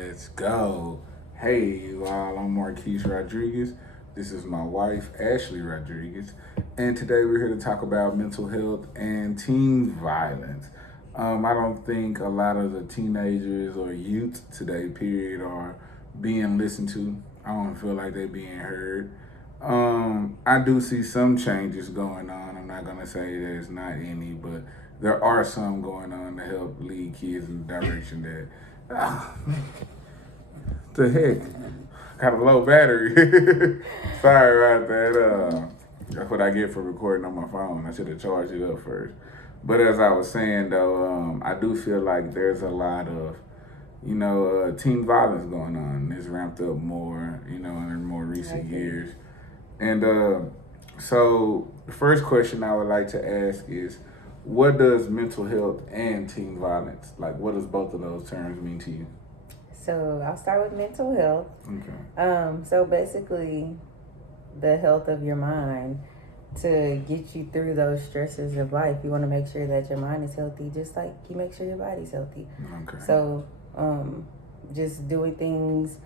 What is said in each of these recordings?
Let's go. Hey, you all. I'm Marquise Rodriguez. This is my wife, Ashley Rodriguez. And today we're here to talk about mental health and teen violence. I don't think a lot of the teenagers or youth today, period, are being listened to. I don't feel like they're being heard. I do see some changes going on. I'm not gonna say there's not any, but there are some going on to help lead kids in the direction that the heck? Got a low battery. Sorry about that. That's what I get for recording on my phone. I should have charged it up first. But as I was saying though, I do feel like there's a lot of, teen violence going on. It's ramped up more, in more recent years. And so the first question I would like to ask is, what does mental health and teen violence, like what does both of those terms mean to you? So I'll start with mental health. Okay. So basically, the health of your mind to get you through those stresses of life. You want to make sure that your mind is healthy, just like you make sure your body's healthy. Okay. So just doing things,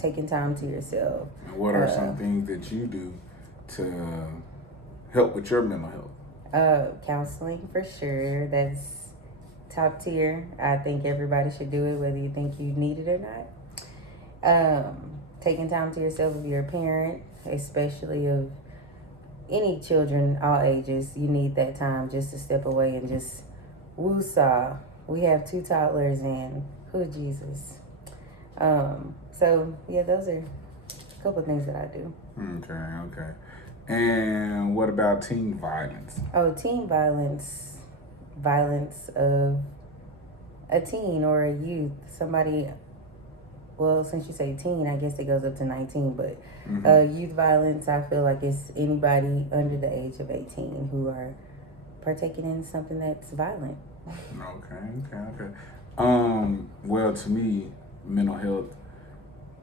taking time to yourself. And what are some things that you do to help with your mental health? Counseling for sure. That's top tier. I think everybody should do it, whether you think you need it or not. Taking time to yourself if you're a parent, especially of any children, all ages, you need that time just to step away and just woosah. We have 2 toddlers and who Jesus. So yeah, those are a couple of things that I do. Okay. And what about teen violence? Oh, teen violence of a teen or a youth, somebody, well, since you say teen, I guess it goes up to 19, but youth violence, I feel like it's anybody under the age of 18 who are partaking in something that's violent. Okay. Well, to me, mental health,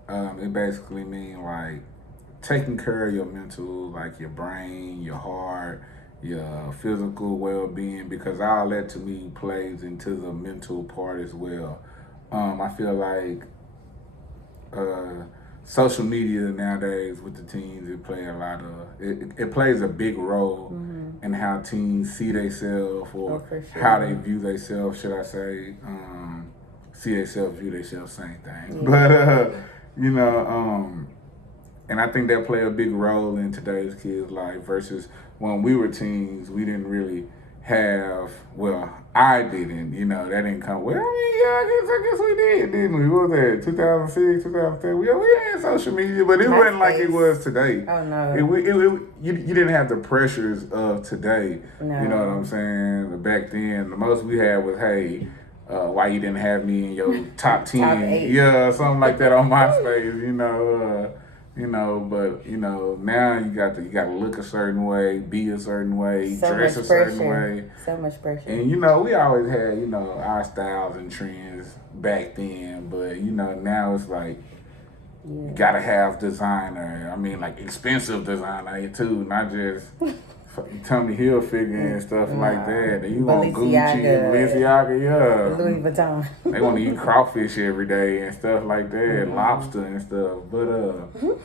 it basically means like taking care of your mental, like your brain, your heart, your physical well-being, because all that to me plays into the mental part as well. I feel like social media nowadays with the teens, it plays a big role in how teens see themselves or how they view themselves, should I say. See themselves, view themselves, same thing. Yeah. But and I think that play a big role in today's kids' life versus when we were teens. We didn't really have, well, I didn't, that didn't come, well, I mean, yeah, I guess we did, didn't we? What was that, 2006, 2010? We had social media, but it wasn't like it was today. Oh, no. You didn't have the pressures of today. No. You know what I'm saying? Back then, the most we had was, hey, why you didn't have me in your top 10? Top 8. Yeah, something like that on MySpace, but now you got to look a certain way, be a certain way, dress a certain way. So much pressure. And we always had, our styles and trends back then, but now it's like you gotta have designer. I mean, like expensive designer too, not just Tommy Hilfiger and stuff like that. You want Gucci, Balenciaga, yeah. Louis Vuitton. They want to eat crawfish every day and stuff like that, lobster and stuff. But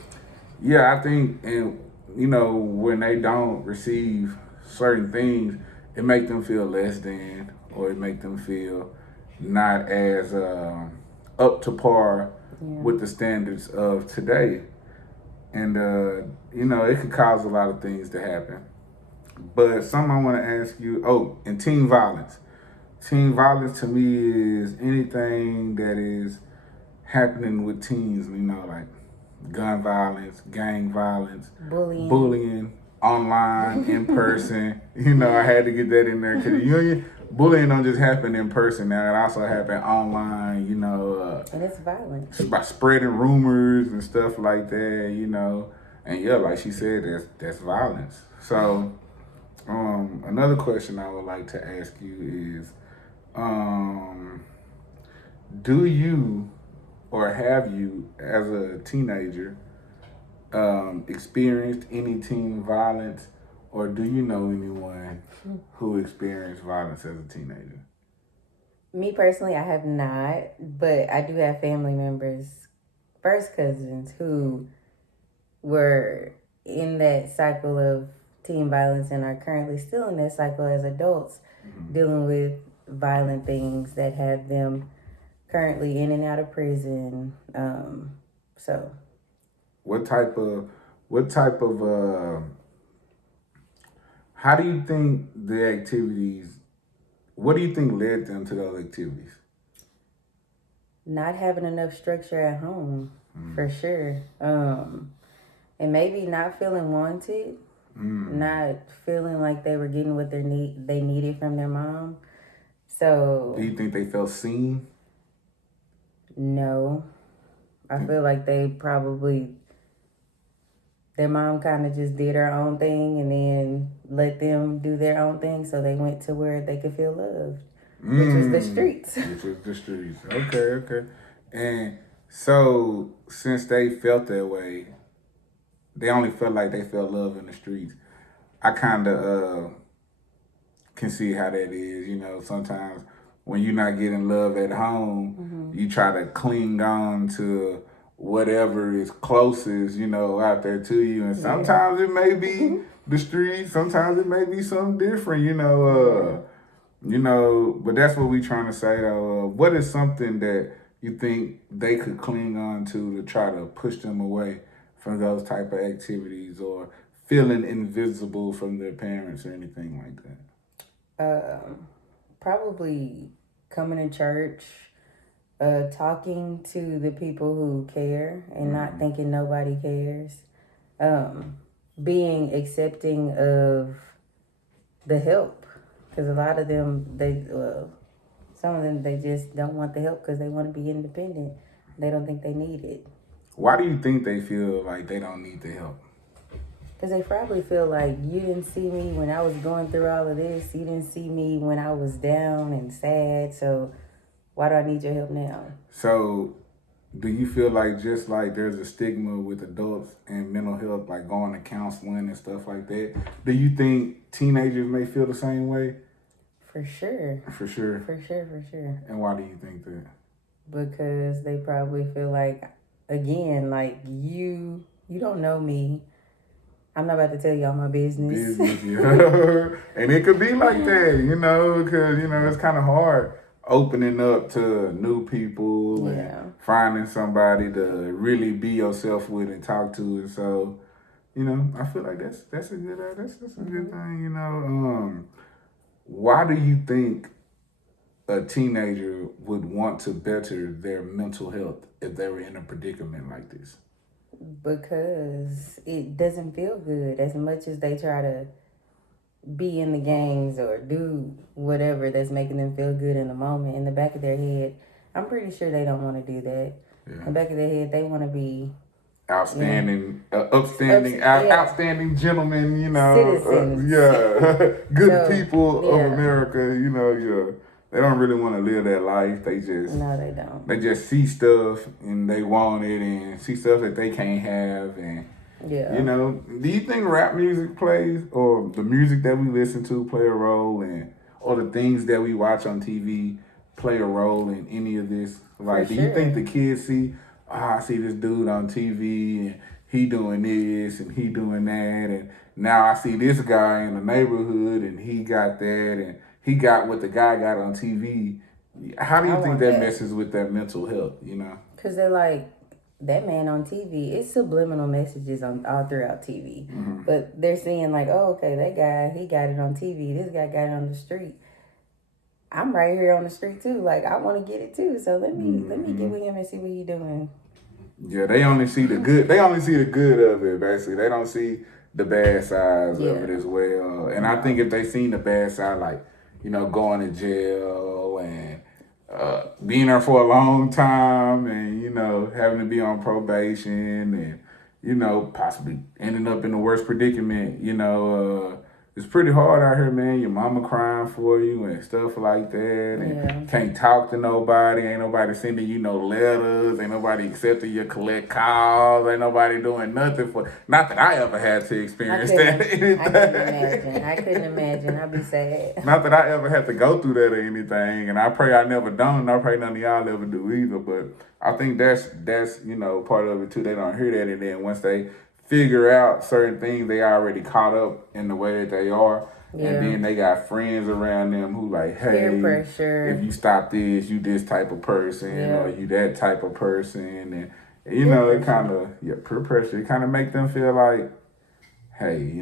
yeah, I think, and when they don't receive certain things, it make them feel less than, or it make them feel not as up to par with the standards of today. And it could cause a lot of things to happen. But something I want to ask you, and teen violence. Teen violence to me is anything that is happening with teens, like gun violence, gang violence, bullying online, in person. I had to get that in there because bullying don't just happen in person now. It also happen online, and it's violent. By spreading rumors and stuff like that, And yeah, like she said, that's violence. So another question I would like to ask you is, do you or have you, as a teenager, experienced any teen violence, or do you know anyone who experienced violence as a teenager? Me personally, I have not, but I do have family members, first cousins, who were in that cycle of teen violence and are currently still in that cycle as adults, dealing with violent things that have them currently in and out of prison. So What type of how do you think the activities? What do you think led them to those activities? not having enough structure at home, for sure. And maybe not feeling wanted, not feeling like they were getting what they needed from their mom. So Do you think they felt seen? no, I feel like their mom kind of just did her own thing and then let them do their own thing, so they went to where they could feel loved, which was the streets. Which was the streets. Okay. And so, since they felt that way, they only felt like they felt love in the streets. I kind of can see how that is. You know, sometimes when you're not getting love at home, you try to cling on to whatever is closest, you know, out there to you. And sometimes it may be the streets, sometimes it may be something different, but that's what we trying to say though. What is something that you think they could cling on to try to push them away from those type of activities or feeling invisible from their parents or anything like that? Probably coming to church, talking to the people who care and not thinking nobody cares, being accepting of the help, because a lot of them some of them they just don't want the help because they want to be independent. They don't think they need it. Why do you think they feel like they don't need the help? Because they probably feel like you didn't see me when I was going through all of this. You didn't see me when I was down and sad. So why do I need your help now? So do you feel like just like there's a stigma with adults and mental health, like going to counseling and stuff like that, do you think teenagers may feel the same way? For sure. For sure. For sure. And why do you think that? Because they probably feel like, again, like you don't know me. I'm not about to tell y'all my business. Yeah. And it could be like that, because, it's kind of hard opening up to new people and finding somebody to really be yourself with and talk to. And so, I feel like that's a good thing. Why do you think a teenager would want to better their mental health if they were in a predicament like this? Because it doesn't feel good. As much as they try to be in the gangs or do whatever that's making them feel good in the moment, in the back of their head, I'm pretty sure they don't want to do that. Yeah. In the back of their head, they want to be outstanding, outstanding gentlemen, citizens. Good people of America, They don't really want to live that life. They just they don't. They just see stuff and they want it and see stuff that they can't have and do you think rap music plays or the music that we listen to play a role or the things that we watch on TV play a role in any of this? Like, do you think the kids see, I see this dude on TV and he doing this and he doing that and now I see this guy in the neighborhood and he got that and he got what the guy got on TV. How do you think that messes with their mental health, Because they're like, that man on TV, it's subliminal messages all throughout TV. But they're seeing like, oh, okay, that guy, he got it on TV. This guy got it on the street. I'm right here on the street too. Like, I want to get it too. So let me get with him and see what he doing. Yeah, they only see the good. They only see the good of it, basically. They don't see the bad sides of it as well. And I think if they seen the bad side, like, going to jail and being there for a long time and, having to be on probation and, possibly ending up in the worst predicament, it's pretty hard out here, man. Your mama crying for you and stuff like that, and can't talk to nobody. Ain't nobody sending you no letters. Ain't nobody accepting your collect calls. Ain't nobody doing nothing for. Not that I ever had to experience that. I couldn't imagine. I'd be sad. Not that I ever had to go through that or anything, and I pray I never don't. And I pray none of y'all ever do either. But I think that's part of it too. They don't hear that, and then once they figure out certain things, they already caught up in the way that they are. Yeah. And then they got friends around them who like, hey, peer pressure. If you stop this, you this type of person, or you that type of person. And you know, it kind of, peer pressure. It kind of make them feel like, hey,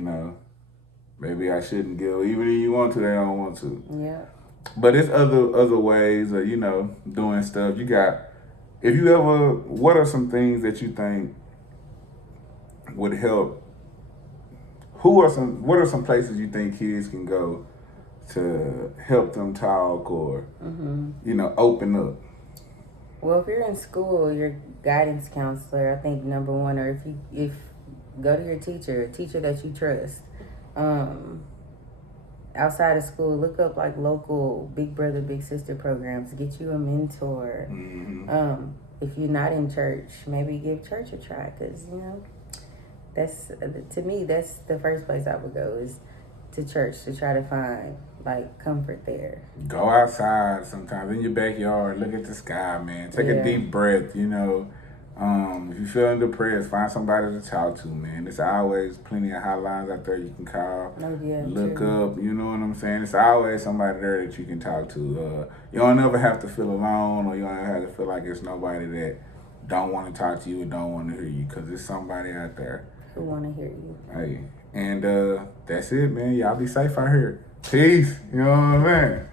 maybe I shouldn't go. Even if you want to, they don't want to. Yeah. But it's other ways of, doing stuff. What are some things that you think would help? What are some places you think kids can go to help them talk or open up? Well, if you're in school, your guidance counselor, I think number one, or if go to your teacher, a teacher that you trust. Outside of school, look up like local big brother, big sister programs. Get you a mentor. Mm-hmm. If you're not in church, maybe give church a try, because that's, to me, that's the first place I would go, is to church, to try to find like comfort there. Go outside sometimes in your backyard, look at the sky, man. Take a deep breath, If you're feeling depressed, find somebody to talk to, man. There's always plenty of hotlines out there you can call, look up, you know what I'm saying? It's always somebody there that you can talk to. You don't ever have to feel alone, or you don't have to feel like it's nobody that don't want to talk to you or don't want to hear you, because there's somebody out there who want to hear you. Hey, and that's it, man. Y'all be safe out here. Peace. You know what I'm saying?